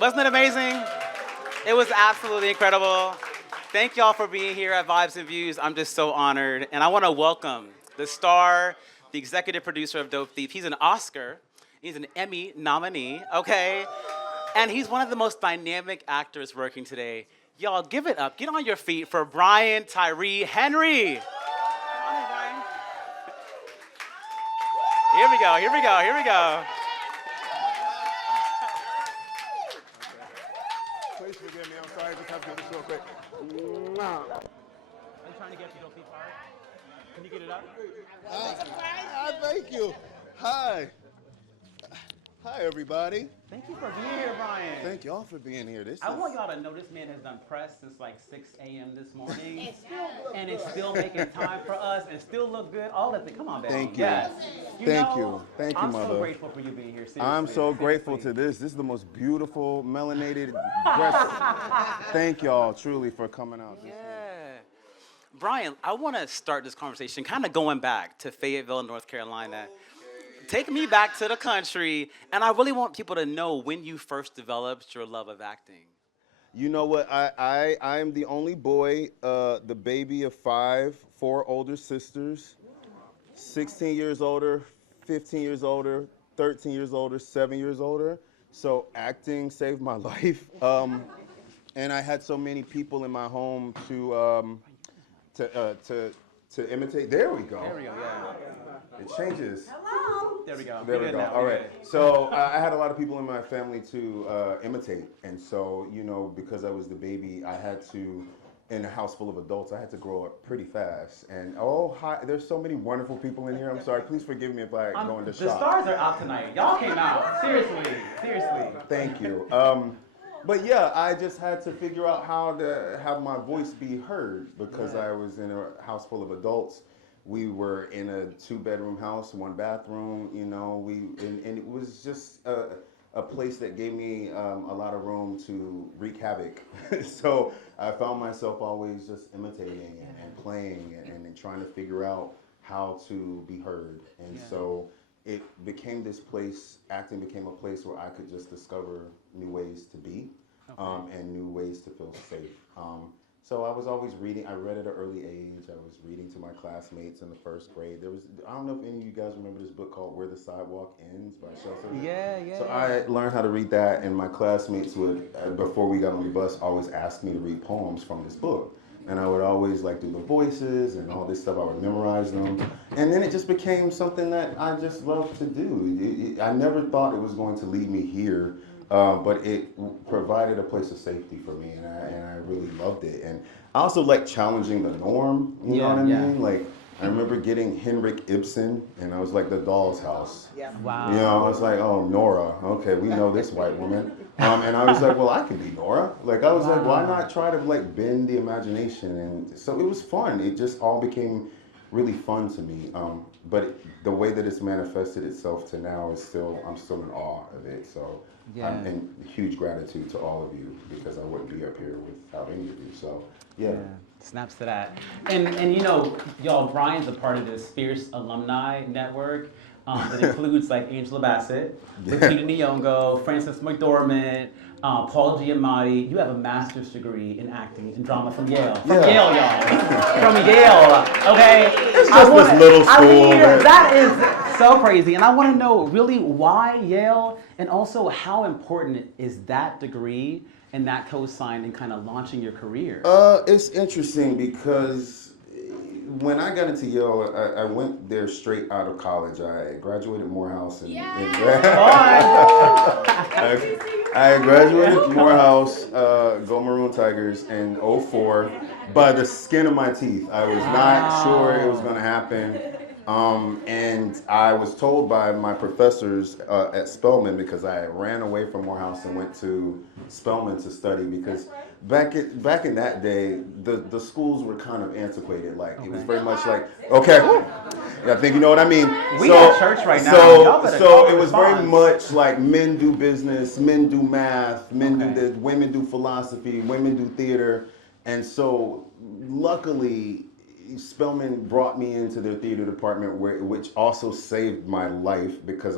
Wasn't it amazing? It was absolutely incredible. Thank y'all for being here at Vibes and Views. I'm just so honored. And I want to welcome the star, the executive producer of Dope Thief. He's an Oscar, he's an Emmy nominee, okay? And he's one of the most dynamic actors working today. Y'all, give it up. Get on your feet for Brian Tyree Henry. Come on in, Brian. Here we go, here we go, here we go. Please forgive me. I'm sorry. I just have to do this real quick. Are you trying to get your Dope Thief part? Can you get it up? Thank you. Hi. Hi, everybody. Thank you for being here, Brian. Thank y'all for being here. I want y'all to know this man has done press since like 6 a.m. this morning. And it's still making time for us and still look good. All of it. Come on, baby. Thank you. Yes. Thank you. Thank you, I'm Mother. so grateful for you being here. Seriously. I'm so grateful to this. This is the most beautiful, melanated breast. Thank y'all, truly, for coming out. Yeah. Brian, I want to start this conversation kind of going back to Fayetteville, North Carolina. Take me back to the country, and I really want people to know when you first developed your love of acting. You know what? I'm the only boy, the baby of 5, 4 older sisters, 16 years older, 15 years older, 13 years older, 7 years older. So acting saved my life. And I had so many people in my home to imitate. There we go. There we go, yeah. It changes. Hello. There we go. There we go. All right. So I had a lot of people in my family to imitate, and so because I was the baby, I had to, in a house full of adults, I had to grow up pretty fast. And hi, there's so many wonderful people in here. I'm sorry. Please forgive me if I go into shock. The stars are out tonight. Y'all came out. Seriously. Thank you. But yeah, I just had to figure out how to have my voice be heard because I was in a house full of adults. We were in a 2-bedroom house, 1 bathroom, and it was just a place that gave me a lot of room to wreak havoc. So I found myself always just imitating and playing and trying to figure out how to be heard. And so it became this place, acting became a place where I could just discover new ways to be and new ways to feel safe. So I was always reading. I read at an early age. I was reading to my classmates in the 1st grade. I don't know if any of you guys remember this book called Where the Sidewalk Ends by Sheepshead Bay. Yeah. So I learned how to read that, and my classmates would, before we got on the bus, always ask me to read poems from this book. And I would always do the voices and all this stuff. I would memorize them. And then it just became something that I just loved to do. I never thought it was going to lead me here. But it provided a place of safety for me, and I really loved it. And I also like challenging the norm, you know what I mean? Like, I remember getting Henrik Ibsen, and I was like, The Doll's House. Yeah. Wow. I was like, oh, Nora, okay, we know this white woman. And I was like, well, I can be Nora. Like, I was like, why not try to bend the imagination? And so it was fun. It just all became really fun to me. But the way that it's manifested itself to now is I'm still in awe of it. So I'm in huge gratitude to all of you because I wouldn't be up here without any of you. So yeah. Snaps to that. And y'all, Brian's a part of this fierce alumni network that includes Angela Bassett, Lupita Nyong'o, Frances McDormand, Paul Giamatti. You have a master's degree in acting and drama from Yale. Yale, y'all. From Yale, okay? It's just this little school. That is so crazy. And I want to know really why Yale and also how important is that degree and that co-sign in kind of launching your career? It's interesting because when I got into Yale, I went there straight out of college. I graduated Morehouse. I graduated Morehouse, Go Maroon Tigers, in '04 by the skin of my teeth. I was not sure it was going to happen. And I was told by my professors at Spelman, because I ran away from Morehouse and went to Spelman to study, because back in that day, the schools were kind of antiquated. It was very much I think you know what I mean. We got church right now. So it was very much men do business, men do math, women do philosophy, women do theater, and so luckily Spelman brought me into their theater department, which also saved my life because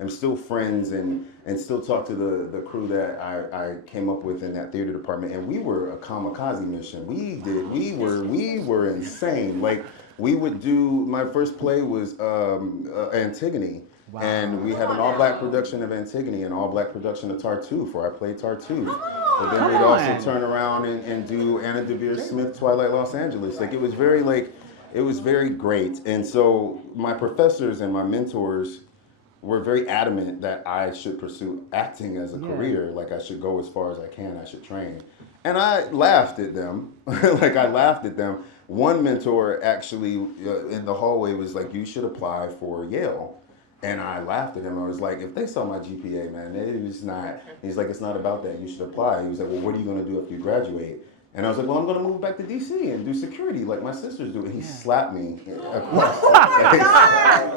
am still friends and still talk to the crew that I came up with in that theater department. And we were a kamikaze mission. We were insane. Like, we would do, my first play was Antigone. Wow. And we had an all-black production of Antigone and all-black production of Tartuffe, where I played Tartuffe. But then we'd also turn around and do Anna Devere Smith, Twilight Los Angeles. Like, it was very great. And so my professors and my mentors were very adamant that I should pursue acting as a career. Like, I should go as far as I can, I should train. And I laughed at them. Like, I laughed at them. One mentor actually in the hallway was like, you should apply for Yale. And I laughed at him. I was like, if they saw my GPA, man, it's not. He's like, it's not about that. You should apply. He was like, well, what are you going to do after you graduate? And I was like, well, I'm going to move back to DC and do security like my sisters do. And he slapped me across the face.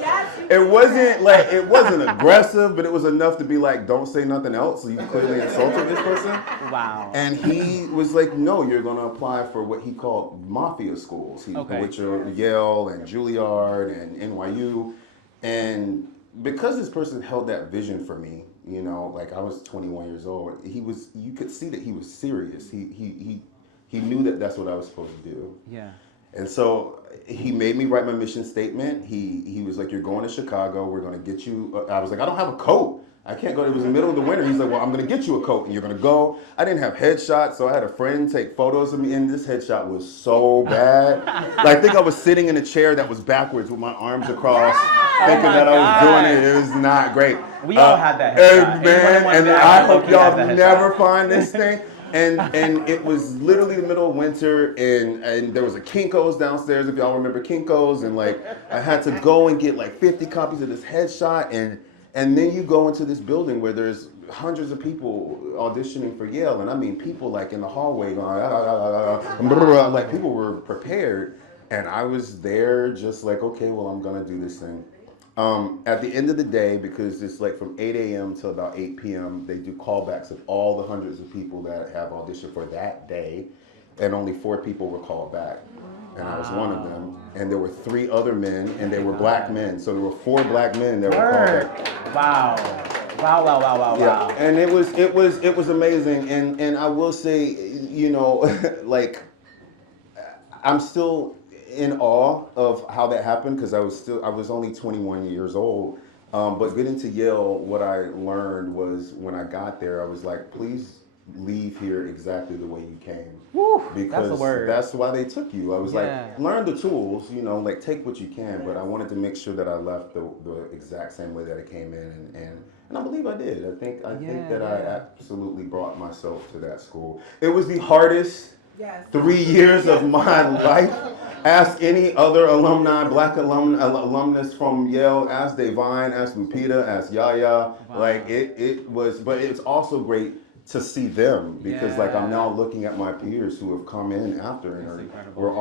Yes, it wasn't aggressive, but it was enough to be like, don't say nothing else. So you clearly insulted this person. Wow. And he was like, no, you're going to apply for what he called mafia schools, which are Yale and Juilliard and NYU. And because this person held that vision for me, you know, like, I was 21 years old, you could see that he was serious. He knew that that's what I was supposed to do. Yeah. And so he made me write my mission statement. He was like, you're going to Chicago. We're going to get you. I was like, I don't have a coat. I can't go. It was in the middle of the winter. He's like, well, I'm going to get you a coat and you're going to go. I didn't have headshots, so I had a friend take photos of me, and this headshot was so bad. Like, I think I was sitting in a chair that was backwards with my arms across, thinking that I was doing it. It was not great. We all had that headshot. And I hope y'all never find this thing. And it was literally the middle of winter, and there was a Kinko's downstairs, if y'all remember Kinko's, and like, I had to go and get like 50 copies of this headshot, and then you go into this building where there's hundreds of people auditioning for Yale, and I mean, people like in the hallway going, like, people were prepared, and I was there just like, okay, well, I'm gonna do this thing. At the end of the day, because it's like from 8 a.m. till about 8 p.m., they do callbacks of all the hundreds of people that have auditioned for that day, and only 4 people were called back. And I was one of them. And there were 3 other men, and they were black men. So there were 4 black men that were called back. Wow. Yeah, and it was amazing. And I will say, you know, like, I'm still in awe of how that happened, because I was only 21 years old. But getting to Yale, what I learned was, when I got there, I was like, please leave here exactly the way you came. Woo, because that's why they took you. I was like, learn the tools, you know, like, take what you can, but I wanted to make sure that I left the exact same way that I came in, and I believe I did. I think that I absolutely brought myself to that school. It was the hardest 3 years of my life. Ask any other alumni, black alumnus from Yale. Ask Devine, ask Lupita, ask Yaya. Wow. Like, it was, but it's also great to see them, because like, I'm now looking at my peers who have come in after, and we're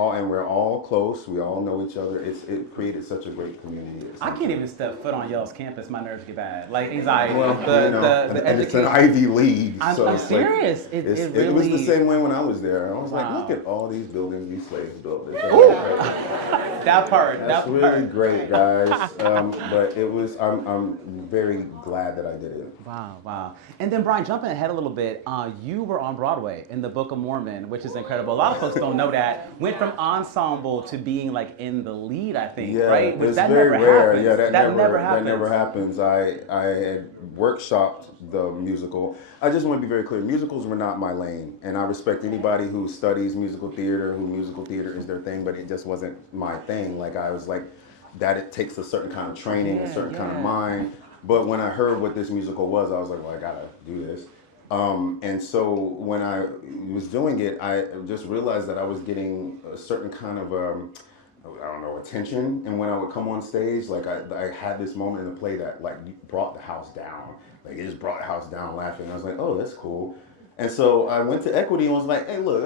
all close. We all know each other. It created such a great community. I can't even step foot on Yale's campus. My nerves get bad, like anxiety. Well, and it's an Ivy League. I'm serious. Like, it was the same way when I was there. I was like, look at all these buildings these slaves built. That's really great, guys. But it was. I'm very glad that I did it. Wow. And then, Brian, jumping ahead a little bit, you were on Broadway in the Book of Mormon, which is incredible. A lot of folks don't know that. Went from ensemble to being like in the lead, I think, right? Which it's that very rare. Happens. Yeah, that never happens. I had workshopped the musical. I just want to be very clear. Musicals were not my lane, and I respect anybody who studies musical theater, who musical theater is their thing, but it just wasn't my thing. Like, I was like, that it takes a certain kind of training, a certain kind of mind. But when I heard what this musical was, I was like, well, I gotta do this. And so when I was doing it, I just realized that I was getting a certain kind of, attention. And when I would come on stage, like, I had this moment in the play that, like, brought the house down. Like, it just brought the house down laughing. I was like, oh, that's cool. And so I went to Equity and was like, hey, look,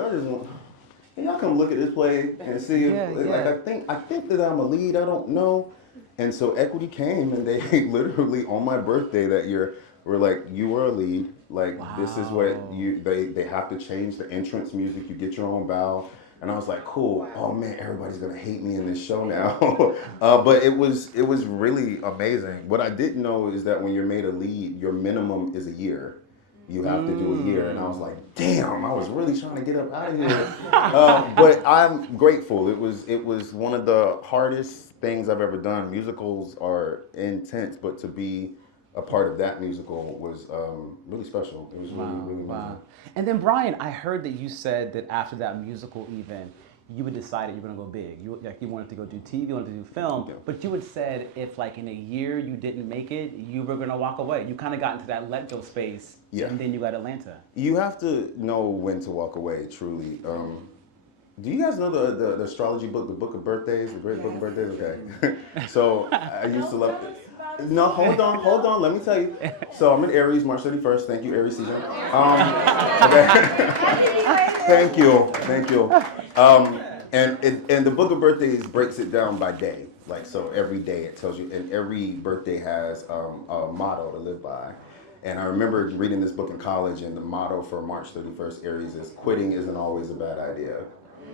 can y'all come look at this play and see if, I think that I'm a lead, I don't know. And so Equity came, and they literally, on my birthday that year, were like, you were a lead. Like, this is what they have to change the entrance music. You get your own bow. And I was like, cool. Oh man, everybody's gonna hate me in this show now. But it was really amazing. What I didn't know is that when you're made a lead, your minimum is a year. You have to do a year, and I was like, damn, I was really trying to get up out of here. But I'm grateful. It was one of the hardest things I've ever done. Musicals are intense, but to be a part of that musical was really special. It was really amazing. Wow. And then Brian, I heard that you said that after that musical even, you would decide that you were gonna go big. You wanted to go do TV, you wanted to do film, Yeah. but you had said if like in a year you didn't make it, you were gonna walk away. You kind of got into that let go space, Yeah. and then you got Atlanta. You have to know when to walk away, truly. Do you guys know the astrology book, the Book of Birthdays, the Great Book of Birthdays? Okay. So I used to love it. No, hold on, let me tell you. So I'm in Aries, March 31st. Thank you, Aries season. Okay. Thank you. And the Book of Birthdays breaks it down by day. Like, so every day it tells you, and every birthday has a motto to live by. And I remember reading this book in college, and the motto for March 31st Aries is quitting isn't always a bad idea.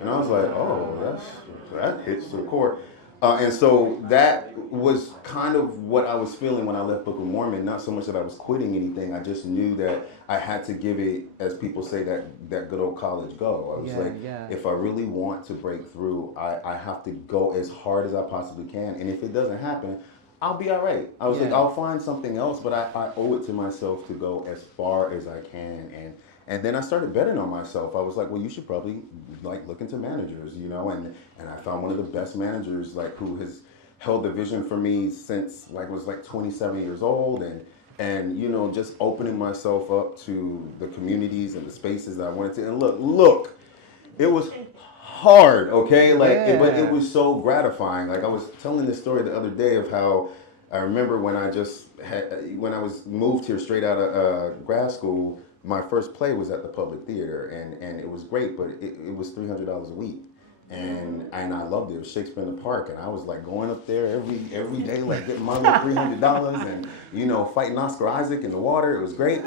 And I was like, oh, that hits to the core. And so that was kind of what I was feeling when I left Book of Mormon. Not so much that I was quitting anything. I just knew that I had to give it, as people say, that good old college go. I was if I really want to break through, I have to go as hard as I possibly can. And if it doesn't happen, I'll be all right. I was like, I'll find something else, but I owe it to myself to go as far as I can. And then I started betting on myself. I was like, well, you should probably like look into managers, you know, and I found one of the best managers, like, who has held the vision for me since was 27 years old, and you know, just opening myself up to the communities and the spaces that I wanted to. And look, it was hard, okay? But it was so gratifying. Like, I was telling this story the other day of how I remember when I was moved here straight out of grad school. My first play was at the Public Theater, and it was great, but it was $300 a week, and I loved it. It was Shakespeare in the Park, and I was like going up there every day, like getting my little $300, and you know, fighting Oscar Isaac in the water. It was great.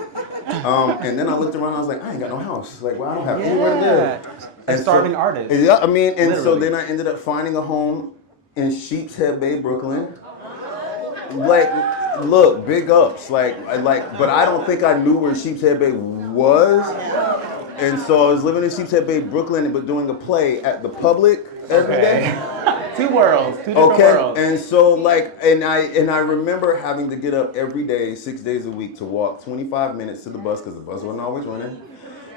And then I looked around, and I was like, I ain't got no house. Like, well, I don't have anywhere to live. A starving artist. Yeah, I mean, and Literally. so then I ended up finding a home in Sheepshead Bay, Brooklyn. Like, look, big ups. But I don't think I knew where Sheepshead Bay was. And so I was living in Sheepshead Bay, Brooklyn, but doing a play at the Public every day. Two different worlds. And so and I remember having to get up every day, 6 days a week, to walk 25 minutes to the bus, because the bus wasn't always running.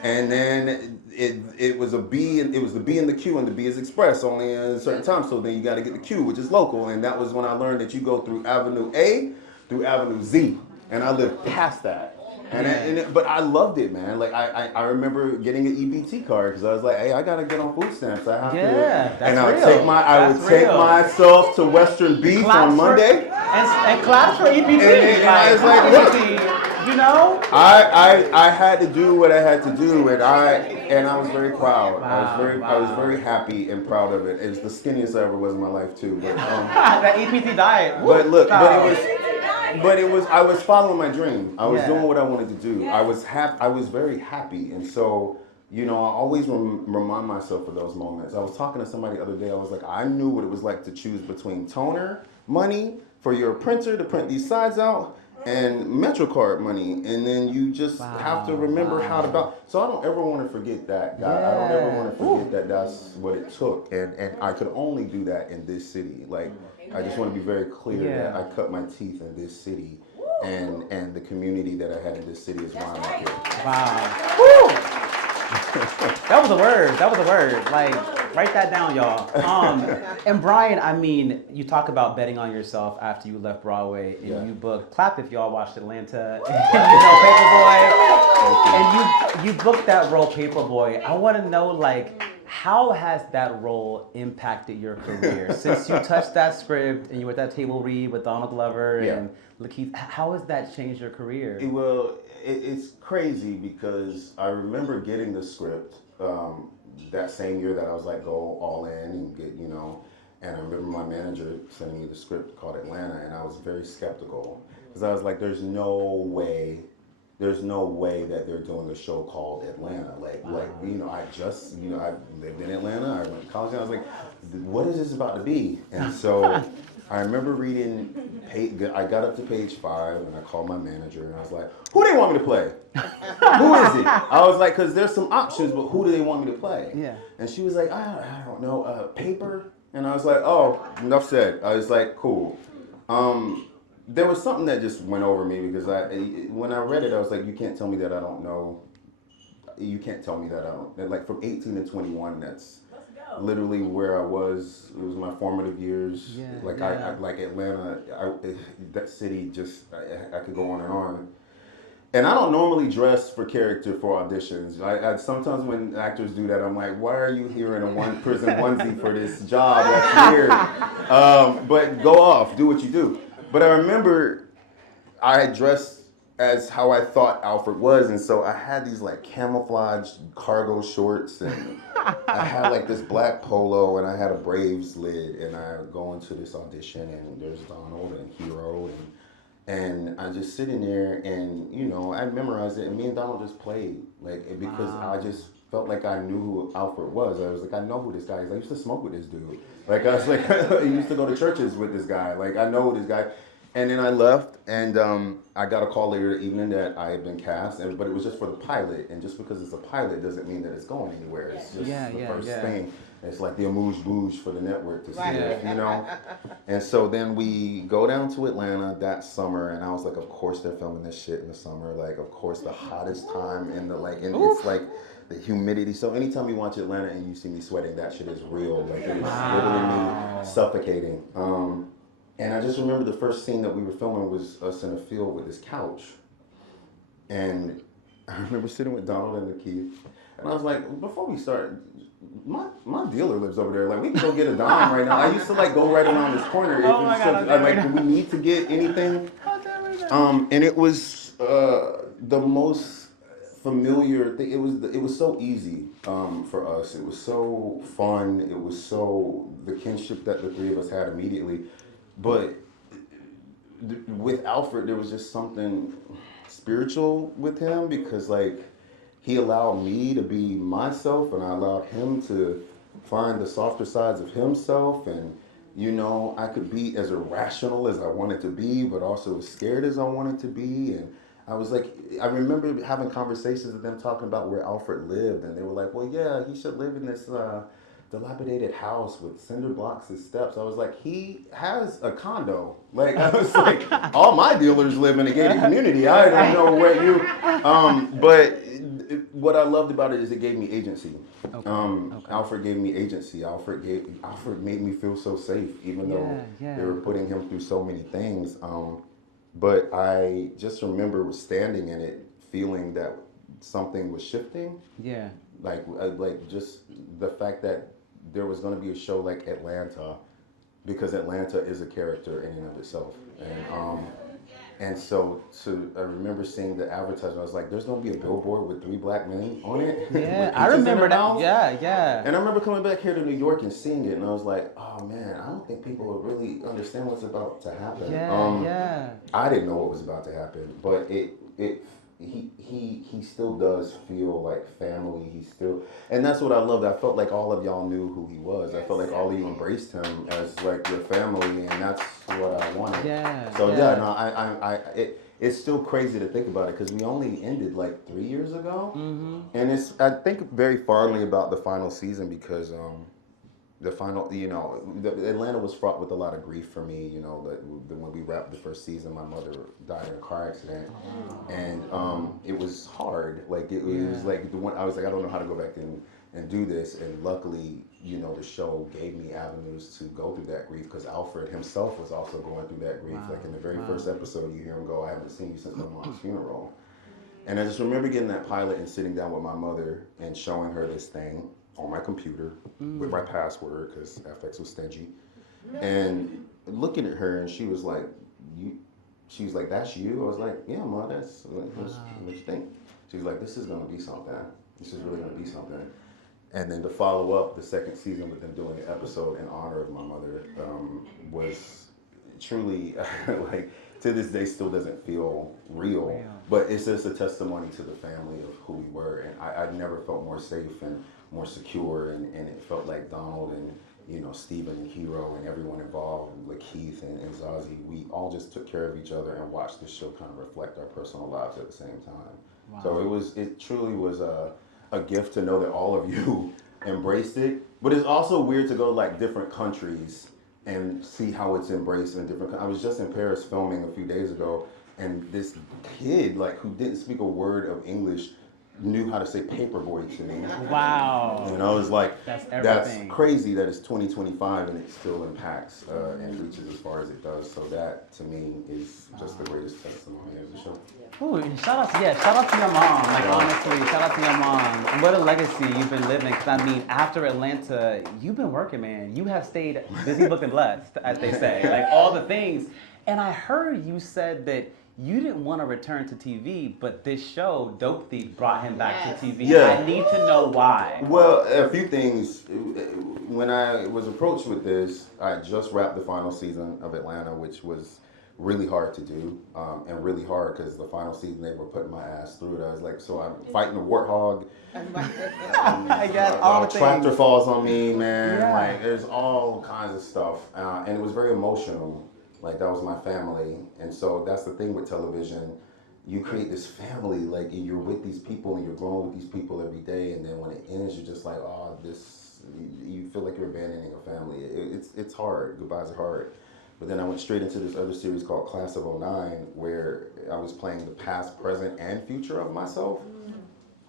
And then it was the B and the Q, and the B is express only at a certain time. So then you got to get the Q, which is local, and that was when I learned that you go through Avenue A through Avenue Z, and I lived past that. But I loved it, man. Like, I remember getting an EBT card, because I was like, hey, I gotta get on food stamps. I have to. That's and real. I would take myself to Western Beef on Monday. And claps for EBT. And I was like, look. You know? I had to do what I had to do, and I was very proud. I was very happy and proud of it. It was the skinniest I ever was in my life too. But that EPT diet. But look, I was following my dream. I was doing what I wanted to do. I was very happy, and so, you know, I always remind myself of those moments. I was talking to somebody the other day. I was like, I knew what it was like to choose between toner money for your printer to print these sides out, and MetroCard money, and then you just have to remember how to so I don't ever want to forget that, guy. I don't ever want to forget that that's what it took, and I could only do that in this city. Like, I just want to be very clear that I cut my teeth in this city, and the community that I had in this city is why I'm here. Wow. Woo! That was a word. Like, write that down, y'all. And Brian, I mean, you talk about betting on yourself after you left Broadway, and you booked, clap if y'all watched Atlanta, and you booked that role, Paperboy. I want to know, like, how has that role impacted your career? Since you touched that script and you were at that table read with Donald Glover and Lakeith, how has that changed your career? It's crazy, because I remember getting the script that same year that I was like, go all in and get, you know, and I remember my manager sending me the script called Atlanta, and I was very skeptical, because I was like, there's no way there's no way that they're doing a show called Atlanta. I just, I lived in Atlanta. I went to college, and I was like, what is this about to be? And so I remember reading, I got up to page 5, and I called my manager, and I was like, who do they want me to play? Who is it? I was like, because there's some options, but who do they want me to play? Yeah. And she was like, I don't know, Paper? And I was like, oh, enough said. I was like, cool. There was something that just went over me because when I read it, I was like, you can't tell me that I don't know. You can't tell me that I don't. Like from 18 to 21, that's literally where I was. It was my formative years. Yeah, I like Atlanta. That city just I could go on and on. And I don't normally dress for character for auditions. I sometimes when actors do that, I'm like, why are you here in a one-person onesie for this job? That's weird. But go off, do what you do. But I remember I dressed as how I thought Alfred was, and so I had these like camouflage cargo shorts, and I had like this black polo, and I had a Braves lid, and I go into this audition, and there's Donald and Hero, and I just sitting there, and I memorized it, and me and Donald just played, because I just felt like I knew who Alfred was. I was like, I know who this guy is. I used to smoke with this dude. Like I was like, I used to go to churches with this guy. Like I know this guy. And then I left, and I got a call later that evening that I had been cast, but it was just for the pilot. And just because it's a pilot doesn't mean that it's going anywhere. It's just the first thing. It's like the amuse-bouche for the network to see it, And so then we go down to Atlanta that summer, and I was like, of course they're filming this shit in the summer. Like, of course the hottest time in the and it's like the humidity. So anytime you watch Atlanta and you see me sweating, that shit is real. Like it is literally me suffocating. And I just remember the first scene that we were filming was us in a field with this couch. And I remember sitting with Donald and the kids. And I was like, before we start, my dealer lives over there. Like, we can go get a dime right now. I used to like go right around this corner. Do we need to get anything? And it was the most familiar thing. It was so easy for us. It was so fun. It was so the kinship that the three of us had immediately. But with Alfred, there was just something spiritual with him because, like, he allowed me to be myself, and I allowed him to find the softer sides of himself. And, I could be as irrational as I wanted to be, but also as scared as I wanted to be. And I was like, I remember having conversations with them talking about where Alfred lived, and they were like, well, yeah, he should live in this dilapidated house with cinder blocks as steps. I was like, he has a condo. Like, I was like, all my dealers live in a gated community. I don't know where you, but what I loved about it is it gave me agency. Alfred gave me agency. Alfred made me feel so safe, even though they were putting him through so many things. But I just remember standing in it, feeling that something was shifting. Yeah. Like just the fact that there was going to be a show like Atlanta, because Atlanta is a character in and of itself. And so I remember seeing the advertisement. I was like, there's going to be a billboard with 3 black men on it. Yeah, I remember that. Yeah. And I remember coming back here to New York and seeing it, and I was like, oh man, I don't think people will really understand what's about to happen. I didn't know what was about to happen, but he still does feel like family. And that's what I loved. I felt like all of y'all knew who he was. I felt like all of you embraced him as like your family, and that's what I wanted. It's still crazy to think about it because we only ended like 3 years ago, and I think very fondly about the final season because Atlanta was fraught with a lot of grief for me. When we wrapped the first season, my mother died in a car accident, and it was hard. Like it was like I was like, I don't know how to go back and do this. And luckily, the show gave me avenues to go through that grief because Alfred himself was also going through that grief. Like in the very first episode, you hear him go, "I haven't seen you since my mom's funeral," and I just remember getting that pilot and sitting down with my mother and showing her this thing on my computer with my password because FX was stingy, and looking at her, and she was like, "That's you?" I was like, "Yeah, Ma, that's what you think." She was like, "This is gonna be something. This is really gonna be something." And then to follow up the second season with them doing an episode in honor of my mother truly, like, to this day still doesn't feel real. But it's just a testimony to the family of who we were. And I never felt more safe and more secure. And it felt like Donald and, you know, Steven and Hero and everyone involved, like Keith and Zazie, we all just took care of each other and watched the show kind of reflect our personal lives at the same time. Wow. So it truly was a gift to know that all of you embraced it. But it's also weird to go to like different countries and see how it's embraced in different. I was just in Paris filming a few days ago, and this kid, like, who didn't speak a word of English, knew how to say paperboy to me. Wow. And I was like, that's crazy that it's 2025 and it still impacts and reaches as far as it does. So that, to me, is just the greatest testimony of the show. Ooh, and shout out to your mom. Like, honestly, shout out to your mom. What a legacy you've been living. Because, I mean, after Atlanta, you've been working, man. You have stayed busy, booked, and blessed, as they say. Like, all the things. And I heard you said that you didn't want to return to TV, but this show, Dope Thief, brought him back to TV. Yeah. I need to know why. Well, a few things. When I was approached with this, I just wrapped the final season of Atlanta, which was really hard to do, and really hard because the final season they were putting my ass through it. I was like, so I'm fighting a warthog. I guess all a tractor falls on me, man. Yeah. Like, there's all kinds of stuff, and it was very emotional. Like, that was my family. And so that's the thing with television. You create this family, like, you're with these people and you're growing with these people every day. And then when it ends, you're just like, oh, you feel like you're abandoning a family. It's hard. Goodbyes are hard. But then I went straight into this other series called Class of '09, where I was playing the past, present, and future of myself,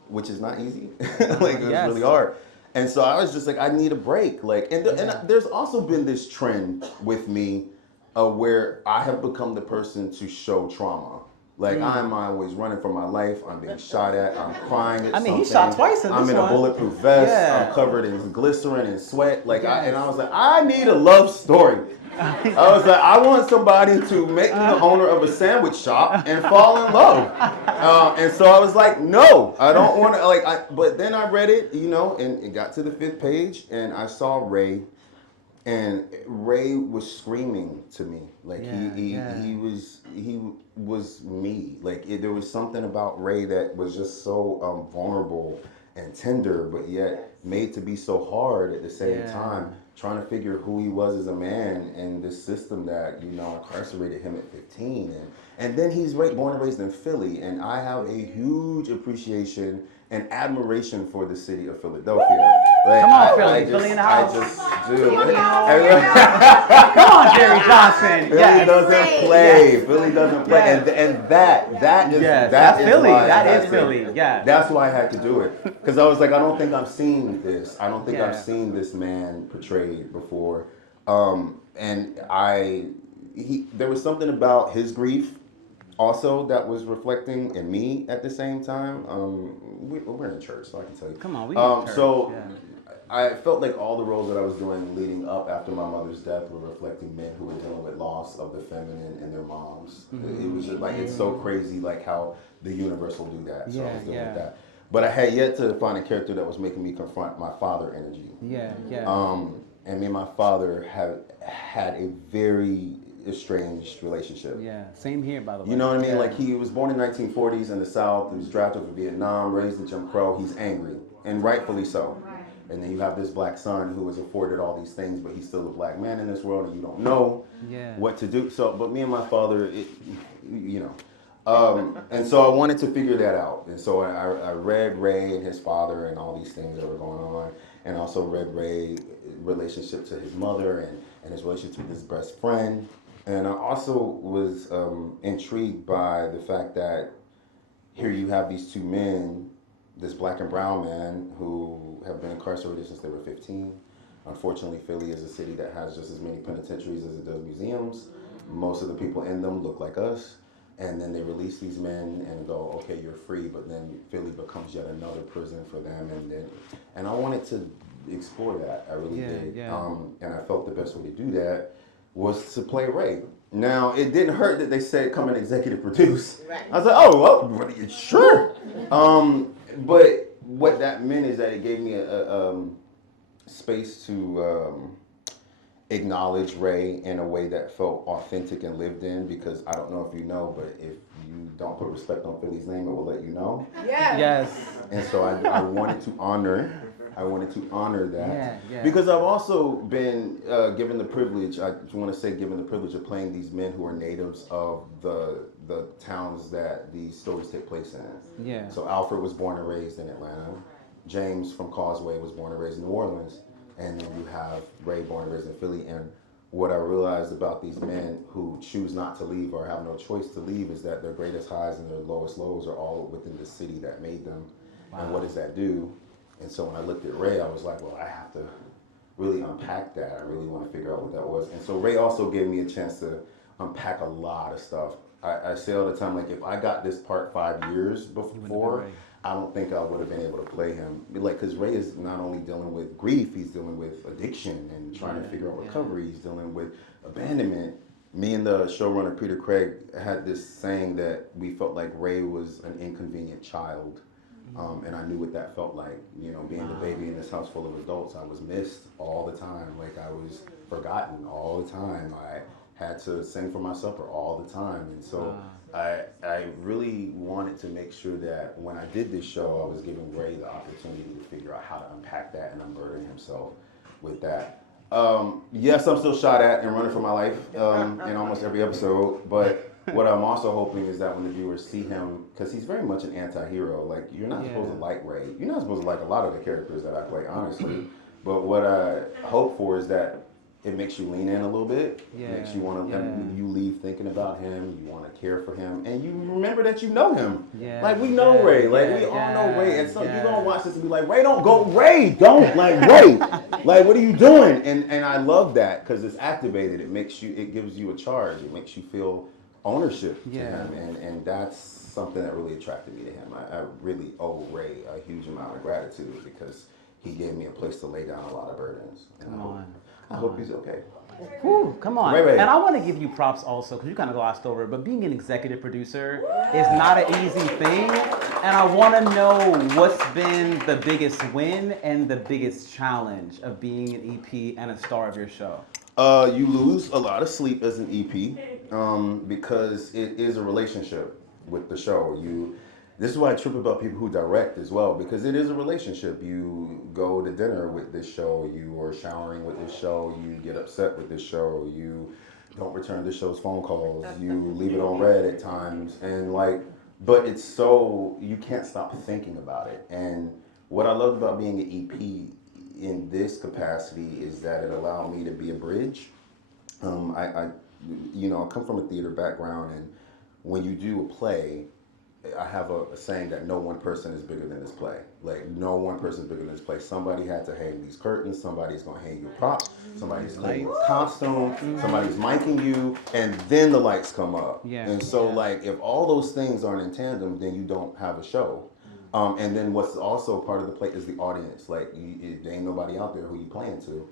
which is not easy. Like, it was really hard. And so I was just like, I need a break. Like, and there's also been this trend with me where I have become the person to show trauma. Like, I'm always running for my life. I'm being shot at. I'm crying at something. He shot twice in this I'm in one. a bulletproof vest. Yeah. I'm covered in glycerin and sweat. Like, and I was like, I need a love story. I was like, I want somebody to make me the owner of a sandwich shop and fall in love. And so I was like, no, I don't want to. But then I read it, you know, and it got to the 5th page, and I saw Ray. And Ray was screaming to me, like he was me. Like, there was something about Ray that was just so vulnerable and tender, but yet made to be so hard at the same time. Trying to figure who he was as a man in this system that, you know, incarcerated him at 15, and then he's born and raised in Philly, and I have a huge appreciation and admiration for the city of Philadelphia. Like, come on, Philly. Philly in the house. I just do. Come on, Jerry Johnson. Philly doesn't play. Philly doesn't play. And that is Philly. Why that is Philly. Yeah. That's why I had to do it. Because I was like, I don't think I've seen this. I don't think I've seen this man portrayed before. And there was something about his grief also that was reflecting in me at the same time. We're in church, so I can tell you. Come on, we in church. So I felt like all the roles that I was doing leading up after my mother's death were reflecting men who were dealing with loss of the feminine and their moms. It was just like, it's so crazy, like how the universe will do that. So I was dealing with that. But I had yet to find a character that was making me confront my father energy. And me and my father have had a very estranged relationship. Yeah, same here, by the way. You know what I mean? Like, he was born in 1940s in the South. He was drafted for Vietnam, raised in Jim Crow. He's angry, and rightfully so. And then you have this black son who was afforded all these things, but he's still a black man in this world, and you don't know what to do. So, but me and my father, you know. And so I wanted to figure that out. And so I read Ray and his father and all these things that were going on, and also read Ray's relationship to his mother and his relationship with his best friend. And I also was intrigued by the fact that here you have these two men, this black and brown man, who have been incarcerated since they were 15. Unfortunately, Philly is a city that has just as many penitentiaries as it does museums. Most of the people in them look like us. And then they release these men and go, okay, you're free, but then Philly becomes yet another prison for them. And I wanted to explore that. I really did. And I felt the best way to do that was to play Ray. Now, it didn't hurt that they said come and executive produce. Right. I was like, oh, well, sure. But what that meant is that it gave me a space to acknowledge Ray in a way that felt authentic and lived in, because I don't know if you know, but if you don't put respect on Philly's name, it will let you know. Yes. And so I wanted to honor that. Yeah. Because I've also been given the privilege, I want to say given the privilege of playing these men who are natives of the towns that these stories take place in. Yeah. So Alfred was born and raised in Atlanta. James from Causeway was born and raised in New Orleans. And then you have Ray born and raised in Philly. And what I realized about these men who choose not to leave or have no choice to leave is that their greatest highs and their lowest lows are all within the city that made them. Wow. And what does that do? And so when I looked at Ray, I was like, well, I have to really unpack that. I really want to figure out what that was. And so Ray also gave me a chance to unpack a lot of stuff. I say all the time, like, if I got this part 5 years before, I don't think I would have been able to play him. Like, because Ray is not only dealing with grief, he's dealing with addiction and trying to figure out recovery. He's dealing with abandonment. Me and the showrunner, Peter Craig, had this saying that we felt like Ray was an inconvenient child. And I knew what that felt like, you know, being the baby in this house full of adults. I was missed all the time. Like, I was forgotten all the time. I had to sing for my supper all the time. And so I really wanted to make sure that when I did this show, I was giving Ray the opportunity to figure out how to unpack that and unburden himself with that. Yes, I'm still shot at and running for my life in almost every episode, but what I'm also hoping is that when the viewers see him, because he's very much an anti-hero, like, you're not supposed to like Ray. You're not supposed to like a lot of the characters that I play, honestly. But what I hope for is that it makes you lean in a little bit. It makes you want to, you leave thinking about him, you want to care for him, and you remember that you know him. Like, we know Ray, like, we all know Ray. And so you're going to watch this and be like, Ray, don't go, Ray, don't, like, Ray. Like, what are you doing? And I love that, because it's activated. It makes you, it gives you a charge. It makes you feel ownership to him, and that's something that really attracted me to him. I really owe Ray a huge amount of gratitude, because he gave me a place to lay down a lot of burdens. I hope he's okay. Whew, come on. Ray. And I want to give you props also, because you kind of glossed over it, but being an executive producer is not an easy thing. And I want to know what's been the biggest win and the biggest challenge of being an EP and a star of your show. You lose a lot of sleep as an EP because it is a relationship with the show. This is why I trip about people who direct as well, because it is a relationship. You go to dinner with this show, you are showering with this show, you get upset with this show, you don't return the show's phone calls, you leave it on red at times, and but it's so, you can't stop thinking about it. And what I love about being an EP in this capacity is that it allowed me to be a bridge. I come from a theater background, and when you do a play, I have a saying that no one person is bigger than this play. Like, no one person is bigger than this play. Somebody had to hang these curtains, somebody's gonna hang your props, somebody's hanging your costume, somebody's miking you, and then the lights come up. And so like, if all those things aren't in tandem, then you don't have a show. And then what's also part of the play is the audience. Like, there ain't nobody out there who you playing to.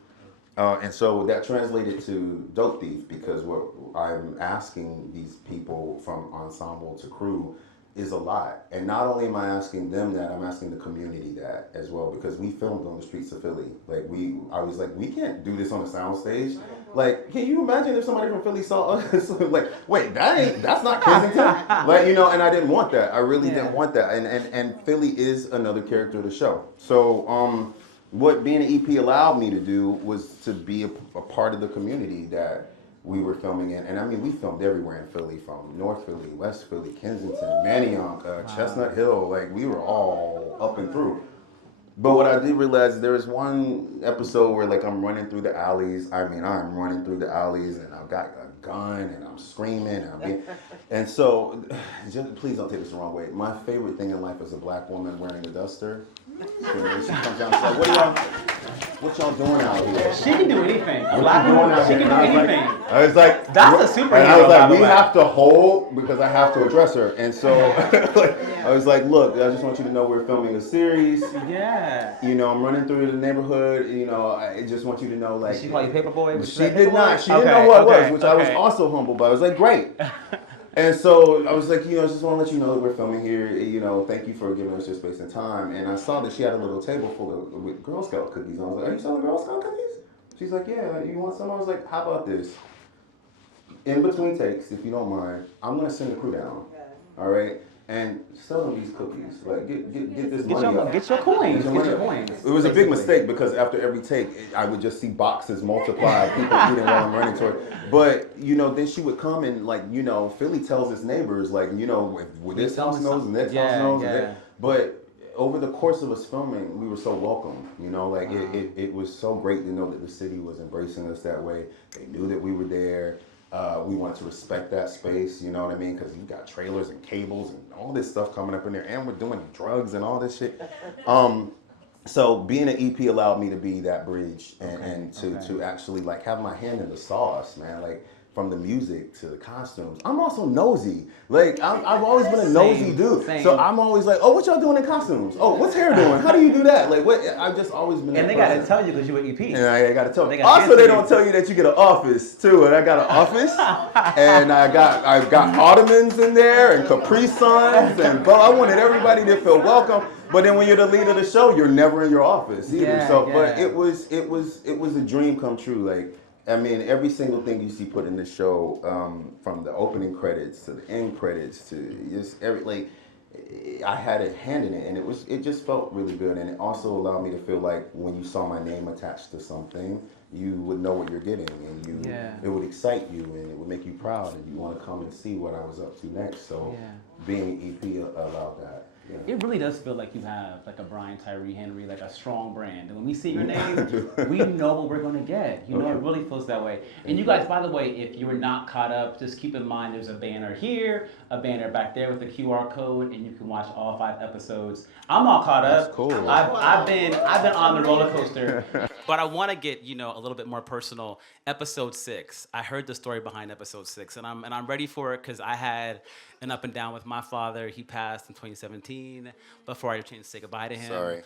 And so that translated to Dope Thief, because what I'm asking these people from ensemble to crew is a lot. And not only am I asking them that, I'm asking the community that as well, because we filmed on the streets of Philly. Like, I was like, we can't do this on a soundstage. Like, can you imagine if somebody from Philly saw us? Like, wait, that's not Kensington. Like, and I didn't want that. I really didn't want that. And Philly is another character of the show. So what being an EP allowed me to do was to be a part of the community that we were filming in. And I mean, we filmed everywhere in Philly, from North Philly, West Philly, Kensington, Manayunk, Chestnut Hill. Like, we were all up and through. But what I did realize, there was one episode where, like, I'm running through the alleys. I mean, I'm running through the alleys, and I've got a gun, and I'm screaming, and so, just, please don't take this the wrong way. My favorite thing in life is a black woman wearing a duster. She comes down and says, what y'all doing out here? She can do anything. Black woman, she can do anything. I was like, that's a superhero. And I was like, we have to hold, because I have to address her. And so I was like, look, I just want you to know we're filming a series. I'm running through the neighborhood. I just want you to know, like. Did she call you Paperboy? She did not. She didn't know who I was, which I was also humbled by. I was like, great. And so I was like, I just want to let you know that we're filming here. Thank you for giving us your space and time. And I saw that she had a little table full with Girl Scout cookies. I was like, are you selling Girl Scout cookies? She's like, yeah, you want some? I was like, how about this? In between takes, if you don't mind, I'm gonna send the crew down. All right, and sell them these cookies. Like, get this money up. Get your coins. Get your money up. coins. It was a big basically. mistake because after every take, I would just see boxes multiply, people eating while I'm running toward. But then she would come and Philly tells its neighbors with this house knows and next house knows. Yeah. But over the course of us filming, we were so welcome. It was so great to know that the city was embracing us that way. They knew that we were there. We wanted to respect that space, you know what I mean? Because you got trailers and cables and all this stuff coming up in there, and we're doing drugs and all this shit. So being an EP allowed me to be that bridge and to actually have my hand in the sauce, man. From the music to the costumes. I'm also nosy. I've always been a nosy dude. Same. So I'm always like, oh, what y'all doing in costumes? Oh, what's hair doing? How do you do that? I've just always been. And they gotta tell you because you were EP. And I gotta tell. They Also, they don't tell you that you get an office too. And I got an office, and I've got ottomans in there and Capri Suns, and I wanted everybody to feel welcome. But then when you're the lead of the show, you're never in your office either. But it was a dream come true. Every single thing you see put in the show, from the opening credits to the end credits to just I had a hand in it, and it just felt really good, and it also allowed me to feel like when you saw my name attached to something, you would know what you're getting, and it would excite you, and it would make you proud, and you want to come and see what I was up to next. So being EP allowed that. Yeah. It really does feel like you have a Brian Tyree Henry, a strong brand. And when we see your name, we know what we're going to get. It really feels that way. And you guys, by the way, if you were not caught up, just keep in mind there's a banner here, a banner back there with a QR code, and you can watch all 5 episodes. I'm all caught up. That's cool. I've been on the roller coaster. But I want to get a little bit more personal. Episode 6. I heard the story behind episode 6, and I'm ready for it because I had an up and down with my father. He passed in 2017. Before I had a chance to say goodbye to him. Sorry.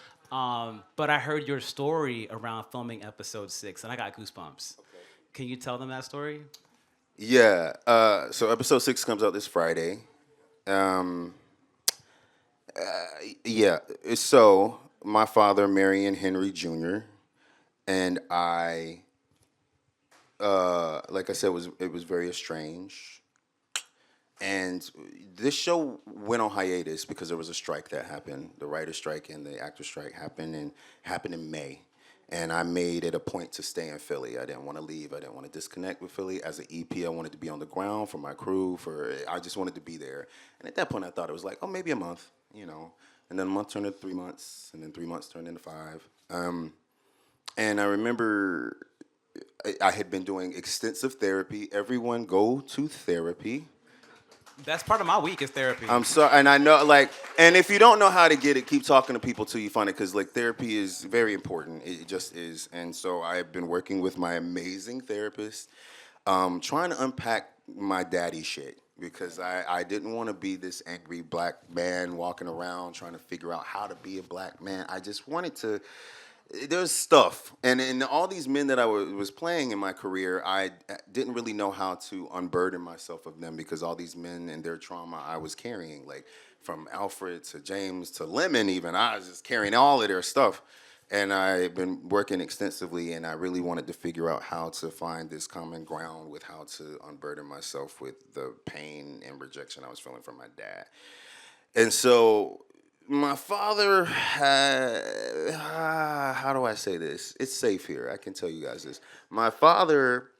But I heard your story around filming episode 6, and I got goosebumps. Okay. Can you tell them that story? Yeah. So episode 6 comes out this Friday. Yeah. So my father, Marion Henry Jr., and I, like I said, it was very estranged. And this show went on hiatus because there was a strike that happened. The writer's strike and the actor's strike happened in May. And I made it a point to stay in Philly. I didn't want to leave. I didn't want to disconnect with Philly. As an EP, I wanted to be on the ground for my crew. I just wanted to be there. And at that point, I thought it was maybe a month, And then a month turned into 3 months, and then 3 months turned into 5. And I remember I had been doing extensive therapy. Everyone go to therapy. That's part of my week is therapy. I'm sorry, and I know, and if you don't know how to get it, keep talking to people till you find it, because, therapy is very important. It just is. And so I've been working with my amazing therapist, trying to unpack my daddy shit, because I didn't want to be this angry black man walking around trying to figure out how to be a black man. I just wanted to... There's stuff, and all these men that I was playing in my career, I didn't really know how to unburden myself of them, because all these men and their trauma I was carrying, from Alfred to James to Lemon even, I was just carrying all of their stuff, and I've been working extensively, and I really wanted to figure out how to find this common ground with how to unburden myself with the pain and rejection I was feeling from my dad. And so... my father had, how do I say this? It's safe here. I can tell you guys this. My father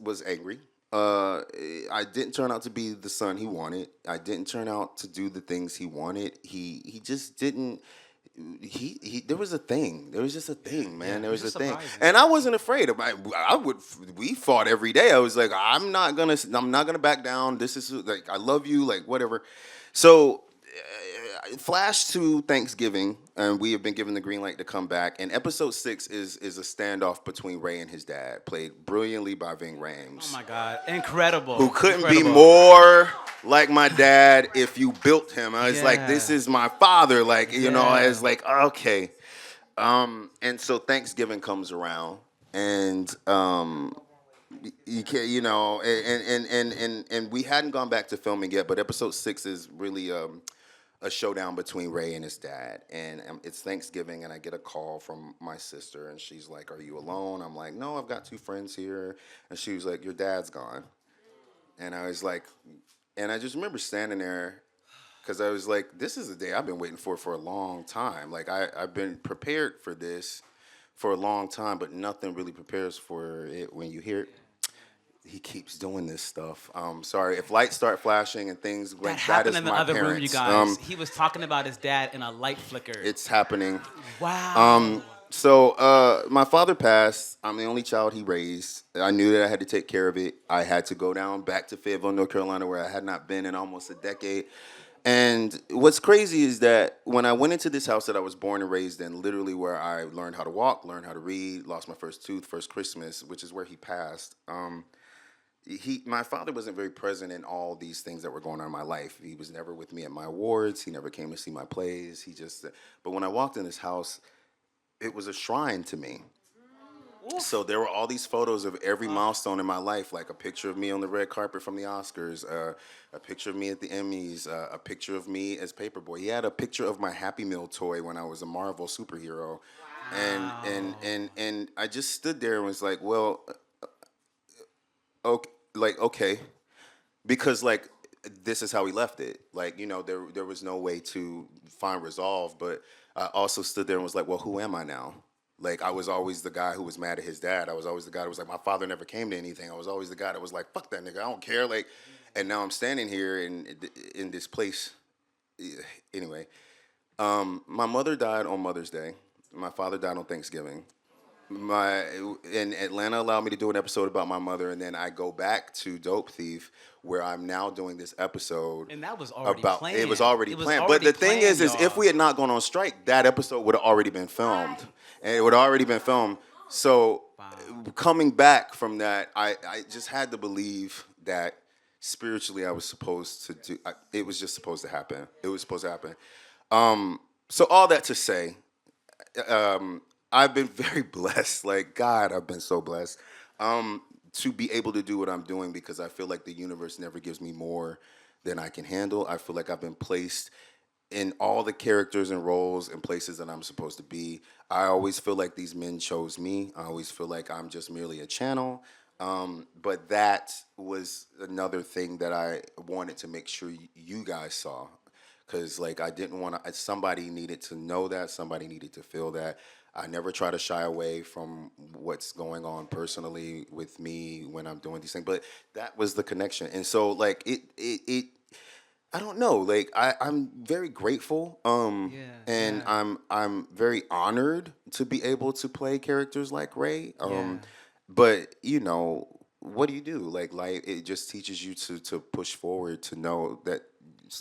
was angry. I didn't turn out to be the son he wanted. I didn't turn out to do the things he wanted. He just didn't. There was a thing. There was just a thing, man. There was a thing, and I wasn't afraid of. We fought every day. I was like, I'm not gonna back down. This is I love you, whatever. So. Flash to Thanksgiving, and we have been given the green light to come back. And episode 6 is a standoff between Ray and his dad, played brilliantly by Ving Rhames. Oh my God, incredible! Who couldn't be more like my dad if you built him. I was like, this is my father. I was like, okay. And so Thanksgiving comes around, and you can't, and we hadn't gone back to filming yet, but episode 6 is really a showdown between Ray and his dad. And it's Thanksgiving, and I get a call from my sister, and she's like, "Are you alone?" I'm like, "No, I've got 2 friends here." And she was like, "Your dad's gone." And I was like, and I just remember standing there because I was like, this is a day I've been waiting for a long time. Like, I've been prepared for this for a long time, but nothing really prepares for it when you hear it. He keeps doing this stuff. Sorry, if lights start flashing and things like that happened is in the my other parents. room, you guys. He was talking about his dad and a light flickered. It's happening. Wow. So my father passed. I'm the only child he raised. I knew that I had to take care of it. I had to go down back to Fayetteville, North Carolina, where I had not been in almost a decade. And what's crazy is that when I went into this house that I was born and raised in, literally where I learned how to walk, learned how to read, lost my first tooth, first Christmas, which is where he passed. My father wasn't very present in all these things that were going on in my life. He was never with me at my awards. He never came to see my plays. But when I walked in this house, it was a shrine to me. So there were all these photos of every milestone in my life, like a picture of me on the red carpet from the Oscars, a picture of me at the Emmys, a picture of me as Paperboy. He had a picture of my Happy Meal toy when I was a Marvel superhero. Wow. And I just stood there and was like, well, okay, because like this is how he left it. Like, there was no way to find resolve, but I also stood there and was like, well, who am I now? Like, I was always the guy who was mad at his dad. I was always the guy that was like, my father never came to anything. I was always the guy that was like, fuck that nigga, I don't care. Like, and now I'm standing here in this place. Anyway, my mother died on Mother's Day. My father died on Thanksgiving. And Atlanta allowed me to do an episode about my mother, and then I go back to Dope Thief, where I'm now doing this episode. And that was already planned. It was already planned. But the thing is if we had not gone on strike, that episode would have already been filmed. Right. And it would have already been filmed. So coming back from that, I just had to believe that spiritually I was supposed to do. It was just supposed to happen. It was supposed to happen. So all that to say, I've been very blessed. Like, God, I've been so blessed to be able to do what I'm doing, because I feel like the universe never gives me more than I can handle. I feel like I've been placed in all the characters and roles and places that I'm supposed to be. I always feel like these men chose me. I always feel like I'm just merely a channel. But that was another thing that I wanted to make sure you guys saw. Because, like, I didn't want to, somebody needed to know that, somebody needed to feel that. I never try to shy away from what's going on personally with me when I'm doing these things, but that was the connection. And so, like, it I don't know, like, I'm very grateful, and I'm very honored to be able to play characters like Ray. But what do you do? Like, it just teaches you to push forward, to know that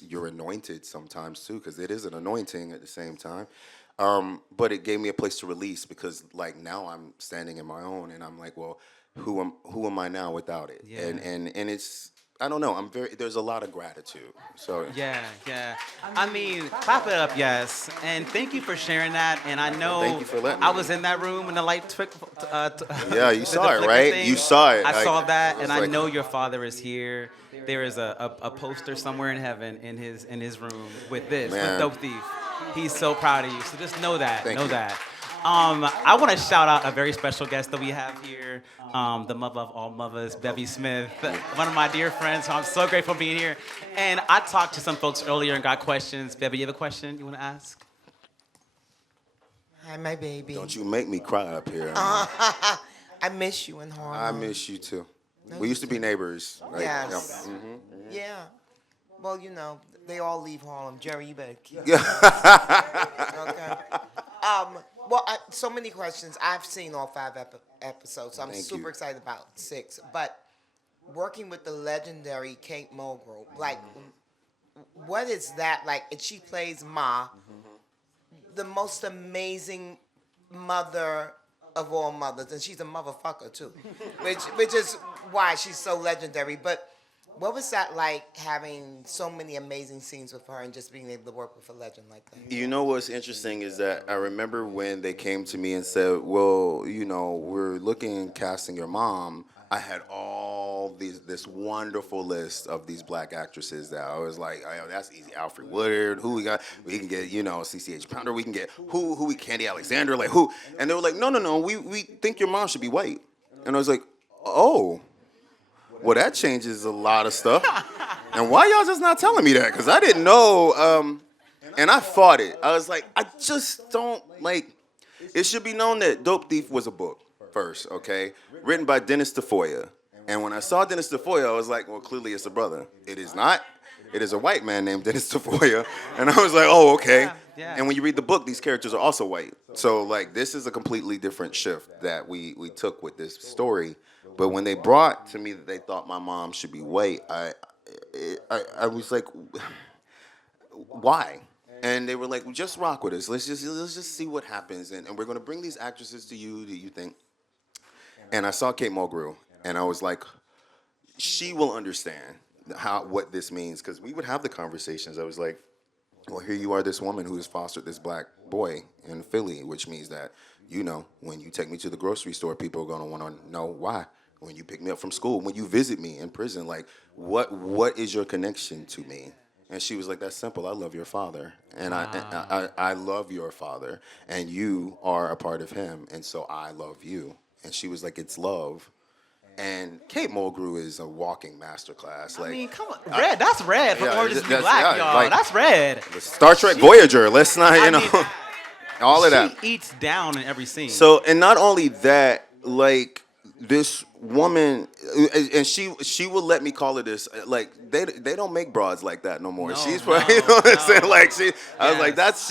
you're anointed sometimes too, because it is an anointing at the same time. But it gave me a place to release, because like now I'm standing in my own, and I'm like, well, who am I now without it? Yeah. And it's, I don't know. There's a lot of gratitude. So yeah. I mean, clap it up, yes. And thank you for sharing that. And I know thank you for letting me. I was in that room when the light yeah, you saw it, right? Thing. You saw it. I saw that, and I know your father is here. There is a poster somewhere in heaven in his room with this, with Dope Thief. He's so proud of you. So just know that. Know that. I want to shout out a very special guest that we have here, the mother of all mothers, Bevy Smith, one of my dear friends. So I'm so grateful for being here. And I talked to some folks earlier and got questions. Bevy, you have a question you want to ask? Hi, my baby. Don't you make me cry up here. I miss you in Harlem. I miss you too. We used to be neighbors. Like, yes. Yeah. Well, they all leave Harlem. Jerry, you better keep it. Okay. Well, so many questions. I've seen all 5 episodes, so I'm super excited about 6. But working with the legendary Kate Mulgrew, like, what is that like? And she plays Ma, the most amazing mother of all mothers, and she's a motherfucker too, which is why she's so legendary. But what was that like, having so many amazing scenes with her and just being able to work with a legend like that? You know what's interesting is that I remember when they came to me and said, well, we're looking and casting your mom. I had all this wonderful list of these black actresses that I was like, oh, that's easy. Alfred Woodard, who we got? We can get, CCH Pounder. We can get who we Candy Alexander, like who? And they were like, no. We think your mom should be white. And I was like, oh, well, that changes a lot of stuff. And why y'all just not telling me that? Because I didn't know. And I fought it. I was like, I just don't like. It should be known that Dope Thief was a book first, okay? Written by Dennis Tafoya. And when I saw Dennis Tafoya, I was like, well, clearly it's a brother. It is not. It is a white man named Dennis Tafoya. And I was like, oh, okay. Yeah. And when you read the book, these characters are also white. So, like, this is a completely different shift that we took with this story. But when they brought to me that they thought my mom should be white, I was like, why? And they were like, well, just rock with us. Let's just see what happens. And we're going to bring these actresses to you. Do you think? And I saw Kate Mulgrew, and I was like, she will understand what this means. Because we would have the conversations. I was like, well, here you are, this woman who has fostered this black boy in Philly, which means that, when you take me to the grocery store, people are going to want to know why. When you pick me up from school, when you visit me in prison, like, what is your connection to me? And she was like, that's simple. I love your father. And I love your father. And you are a part of him. And so I love you. And she was like, it's love. And Kate Mulgrew is a walking masterclass. Like, I mean, come on. Red, that's red from Orange is the New that's- Black, yeah, y'all. like- That's red. Star Trek Voyager. Let's not, all of that. She eats down in every scene. So, and not only that, like, this woman, and she will let me call her this. Like, they don't make broads like that no more. No, She's no, you know what I'm saying? no. Like, I was like, Yes.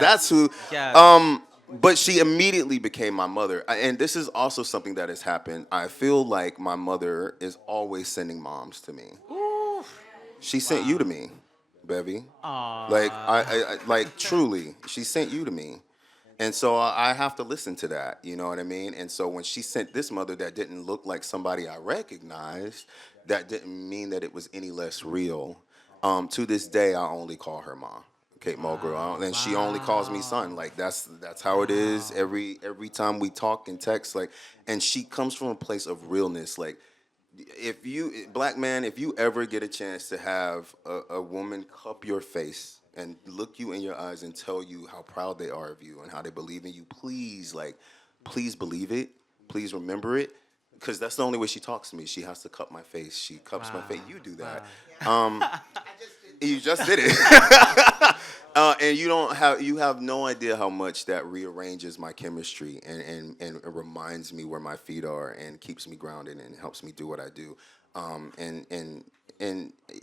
that's who. Yes. But she immediately became my mother, and this is also something that has happened. I feel like my mother is always sending moms to me. Ooh. She sent you to me, Bevy. Aw. Like I like truly, she sent you to me. And so I have to listen to that, you know what I mean? And so when she sent this mother that didn't look like somebody I recognized, that didn't mean that it was any less real. To this day, I only call her mom, Kate Mulgrew, and she only calls me son. Like that's how it is. Every time we talk and text, like, and she comes from a place of realness. Like, if you, black man, if you ever get a chance to have a woman cup your face and look you in your eyes and tell you how proud they are of you and how they believe in you, please believe it. Please remember it. Because that's the only way she talks to me. She has to cup my face. She cups my face. You do that. You just did it. And you have no idea how much that rearranges my chemistry and it reminds me where my feet are and keeps me grounded and helps me do what I do. And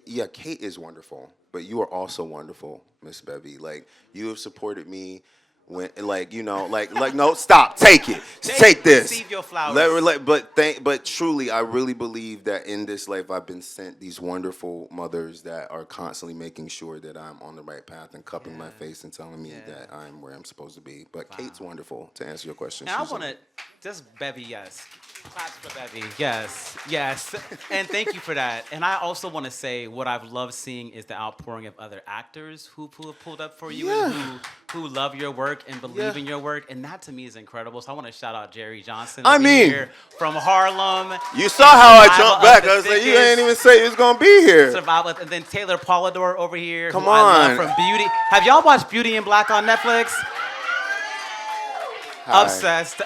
yeah, Kate is wonderful, but you are also wonderful, Miss Bevy. Like, you have supported me when, like, no, stop, take it, take this. Receive your flowers. But truly, I really believe that in this life, I've been sent these wonderful mothers that are constantly making sure that I'm on the right path and cupping my face and telling me that I'm where I'm supposed to be. But Kate's wonderful, to answer your question. And I want to, just Bevy, yes. Claps for Bevy, yes. And thank you for that. And I also want to say what I've loved seeing is the outpouring of other actors who have pulled up for you and who love your work and believe in your work. And that to me is incredible. So I want to shout out Jerry Johnson here from Harlem. You saw how I jumped back. I was like, you ain't even say you was going to be here. Survival. And then Taylor Polidor over here. Come who I on. love from Beauty. Have y'all watched Beauty and Black on Netflix? Hi. Obsessed.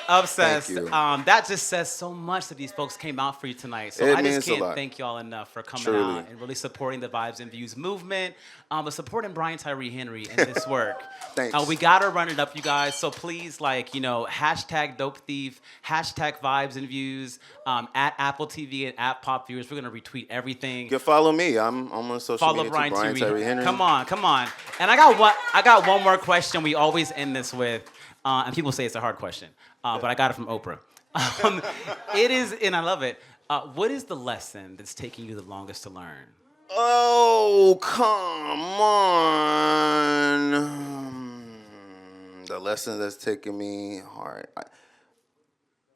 Thank you. That just says so much that these folks came out for you tonight. So It I means just a can't lot. thank y'all enough for coming Truly. out and really supporting the Vibes and Views movement, but supporting Brian Tyree Henry and this work. Thanks. We gotta run it up, you guys. So please, hashtag Dope Thief, hashtag Vibes and Views, at Apple TV and at PopViewers. We're gonna retweet everything. You can follow me. I'm on social Follow media Brian too, Brian Tyree Henry. Come on. And I got one more question we always end this with. And people say it's a hard question, but I got it from Oprah. It is, and I love it. What is the lesson that's taking you the longest to learn? Oh, come on. The lesson that's taking me hard.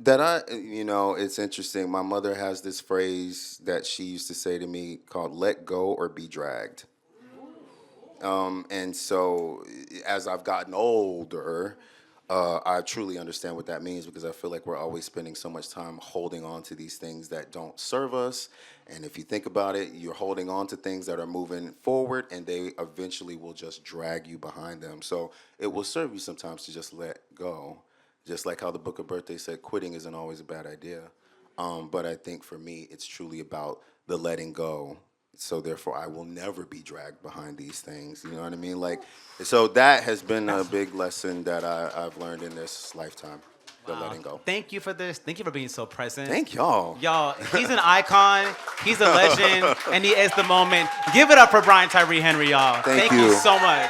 It's interesting. My mother has this phrase that she used to say to me called let go or be dragged. And so as I've gotten older, I truly understand what that means because I feel like we're always spending so much time holding on to these things that don't serve us. And if you think about it, you're holding on to things that are moving forward and they eventually will just drag you behind them. So it will serve you sometimes to just let go. Just like how the Book of Birthday said, quitting isn't always a bad idea. But I think for me, it's truly about the letting go. So therefore, I will never be dragged behind these things. You know what I mean? Like, so that has been a big lesson that I've learned in this lifetime. The letting go. Thank you for this. Thank you for being so present. Thank y'all. Y'all, he's an icon. He's a legend, and he is the moment. Give it up for Brian Tyree Henry, y'all. Thank you you so much.